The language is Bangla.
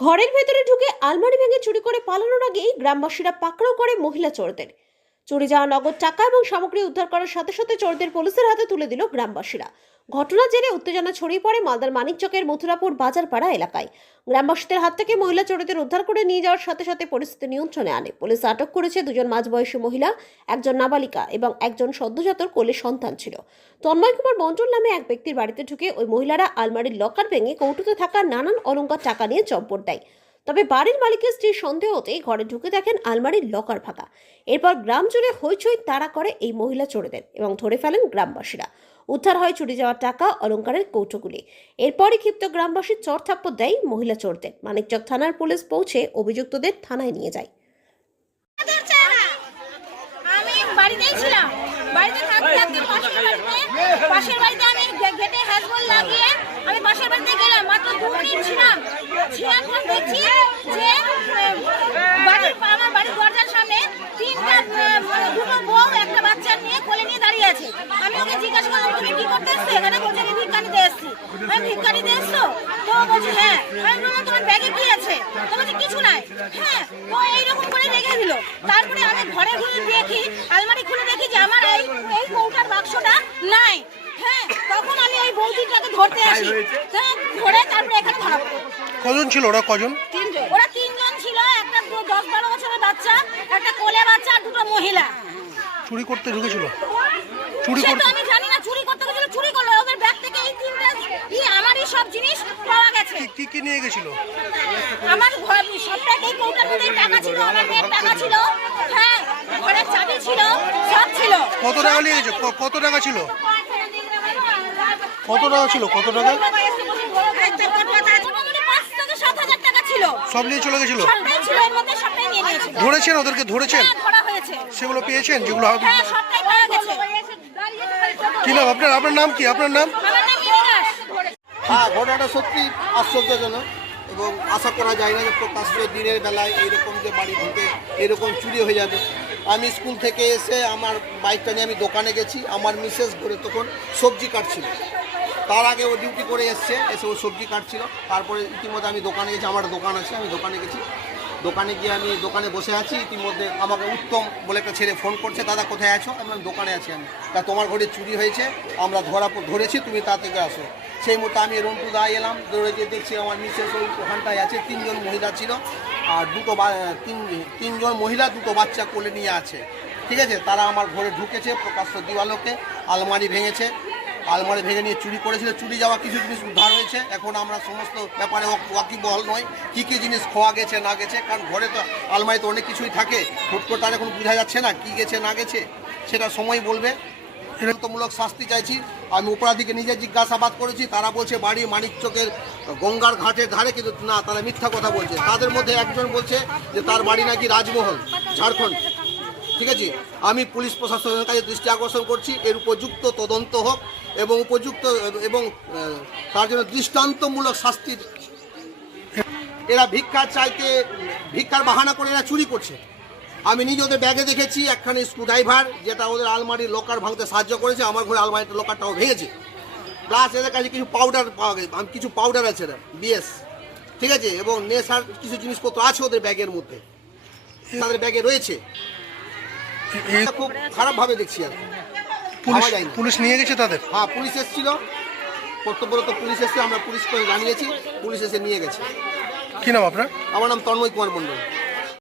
ঘরের ভেতরে ঢুকে আলমারি ভেঙে চুরি করে পালানোর আগেই গ্রামবাসীরা পাকড়াও করে মহিলা চোরদের। চুরি যাওয়া নগদ টাকা এবং সামগ্রী উদ্ধার করার সাথে সাথে চোরদের পুলিশের হাতে তুলে দিল গ্রামবাসীরা। ঘটনার জেরে উত্তেজনা ছড়িয়ে পড়ে মালদার মানিকচকের মথুরাপুর বাজারপাড়া এলাকায়। গ্রামবাসীদের হাত থেকে মহিলা চোরদের উদ্ধার করে নিয়ে যাওয়ার সাথে সাথে পরিস্থিতি নিয়ন্ত্রণে আনে। পুলিশ আটক করেছে দুজন মাঝবয়সী মহিলা, একজন নাবালিকা এবং একজন সদ্যজাতর কোলে সন্তান ছিল। তন্ময় কুমার মণ্ডল নামে এক ব্যক্তির বাড়িতে ঢুকে ওই মহিলারা আলমারির লকার ভেঙে কৌটুতে থাকা নানান অলংকার টাকা নিয়ে চম্পট দেয়। তবে বাড়ির মালিকের স্ত্রীর সন্দেহ হতে ঘরে ঢুকে দেখেন আলমারির লকার ফাঁকা এরপর গ্রাম জুড়ে হইচই তাড়া করে এই মহিলা চোরেদের এবং ধরে ফেলেন গ্রামবাসীরা। উদ্ধার হয় চুরি যাওয়া টাকা অলংকারের কৌটোগুলি। এরপরই ক্ষিপ্ত গ্রামবাসী চর থাপ্পড় দেয় মহিলা চোরদের। মানিকচক থানার পুলিশ পৌঁছে অভিযুক্তদের থানায় নিয়ে যায়। আমি পাশের বাড়িতে গেলাম। বউ, একটা বাচ্চা নিয়ে কোলে নিয়ে দাঁড়িয়ে আছে। আমি ওকে জিজ্ঞাসা করলাম, তুমি কি তো হ্যাঁ। ব্যাগে কি আছে? তো কিছু নাই। হ্যাঁ ও এইরকম তারপরে আমি ঘরে ঘুরে দেখি, আলমারি খুলে দেখি যে আমার এই এই কৌটার বাক্সটা নাই। ওই বৌদিটাকে ধরতে আসি? ধরে তারপরে এখানে ধরা কজন ছিল ওরা? কজন? তিনজন। ওরা তিনজন ছিল একটা দশ বারো বছরের বাচ্চা একটা কোলে বাচ্চা আর দুটো মহিলা। চুরি করতে ঢুকেছিল? চুরি করতে আমি জানি না চুরি করতে গেছিল চুরি করল। ওদের ব্যাগ থেকে এই তিনটা ই আমারই সব জিনিস পাওয়া গেছে। কি- কি কি নিয়ে গেছিল? আমার ঘর সবটাই এই কৌটার মধ্যে টাকা ছিল আমার মেয়ের টাকা ছিল হ্যাঁ ঘরের চাবি ছিল সব ছিল। কত টাকা নিয়ে গেছে? কত টাকা ছিল? কত টাকা ছিল? কত টাকা? সব নিয়ে চলে গেছিল? ধরেছেন ওদেরকে, ধরেছেন? সেগুলো পেয়েছেন, যেগুলো কি নাম আপনার? আপনার নাম কি? আপনার নাম? হ্যাঁ ঘটনাটা সত্যি আশ্চর্যজনক এবং আশা করা যায় না যে প্রকাশ্য দিনের বেলায় এইরকম যে বাড়ি ঢুকে এরকম চুরি হয়ে যাবে। আমি স্কুল থেকে এসে আমার বাইকটা নিয়ে আমি দোকানে গেছি, আমার মিসেস ঘরে তখন সবজি কাটছিল। তার আগে ও ডিউটি করে এসছে, এসে ও সবজি কাটছিল। তারপরে ইতিমধ্যে আমি দোকানে গেছি, আমার দোকান আছে, আমি দোকানে গেছি। দোকানে গিয়ে আমি দোকানে বসে আছি, ইতিমধ্যে আমাকে উত্তম বলে একটা ছেলে ফোন করছে, দাদা, কোথায় আছো? আমি দোকানে আছি আমি। তা তোমার ঘরে চুরি হয়েছে, আমরা ধরা ধরেছি, তুমি তা থেকে আসো। সেই মতো আমি রন্টু দা এলাম, দৌড়ে গিয়ে দেখছি আমার মিসেস ওই ওখানটায় আছে, তিনজন মহিলা ছিল, আর দুটো তিন, তিনজন মহিলা দুটো বাচ্চা কোলে নিয়ে আছে। ঠিক আছে? তারা আমার ঘরে ঢুকেছে, প্রকাশ্য দিওয়ালোকে, আলমারি ভেঙেছে আলমারি ভেঙে নিয়ে চুরি করেছিল, চুরি যাওয়া কিছু জিনিস উদ্ধার হয়েছে। এখন আমরা সমস্ত ব্যাপারে ওয়াকিবহল নয় কী কী জিনিস খোয়া গেছে, না গেছে, কারণ ঘরে তো আলমারিতে অনেক কিছুই থাকে। হুট করে তার এখন বোঝা যাচ্ছে না কী গেছে, না গেছে, সেটা সময় বলবে। এরকমমূলক শাস্তি চাইছি। আমি অপরাধীকে নিজে জিজ্ঞাসাবাদ করেছি, তারা বলছে বাড়ি মানিকচকের গঙ্গার ঘাটের ধারে, কিন্তু না, তারা মিথ্যা কথা বলছে। তাদের মধ্যে একজন বলছে যে তার বাড়ি নাকি রাজমহল, ঝাড়খণ্ড। ঠিক আছে? আমি পুলিশ প্রশাসনের কাছে দৃষ্টি আকর্ষণ করছি, এর উপযুক্ত তদন্ত হোক। এবং উপযুক্ত এবং তার জন্য দৃষ্টান্তমূলক শাস্তি এরা ভিক্ষা চাইতে ভিক্ষার বাহানা করে এরা চুরি করছে। আমি নিজে ওদের ব্যাগে দেখেছি একখানে স্ক্রুড্রাইভার যেটা ওদের আলমারির লকার ভাঙতে সাহায্য করেছে আমার ঘরে আলমারির লকারটাও ভেঙেছে। প্লাস এদের কাছে কিছু পাউডার পাওয়া গেছে কিছু পাউডার আছে এরা বিএস ঠিক আছে? এবং নেশার কিছু জিনিসপত্র আছে ওদের ব্যাগের মধ্যে। তাদের ব্যাগে রয়েছে। খুব খারাপভাবে দেখছি আর। পুলিশ পুলিশ নিয়ে গেছে তাদের? হ্যাঁ পুলিশ এসেছিল। কর্তব্যরত পুলিশ এসে আমরা পুলিশকে জানিয়েছি পুলিশ এসে নিয়ে গেছে। কি নাম আপনার? আমার নাম তন্ময় কুমার মণ্ডল।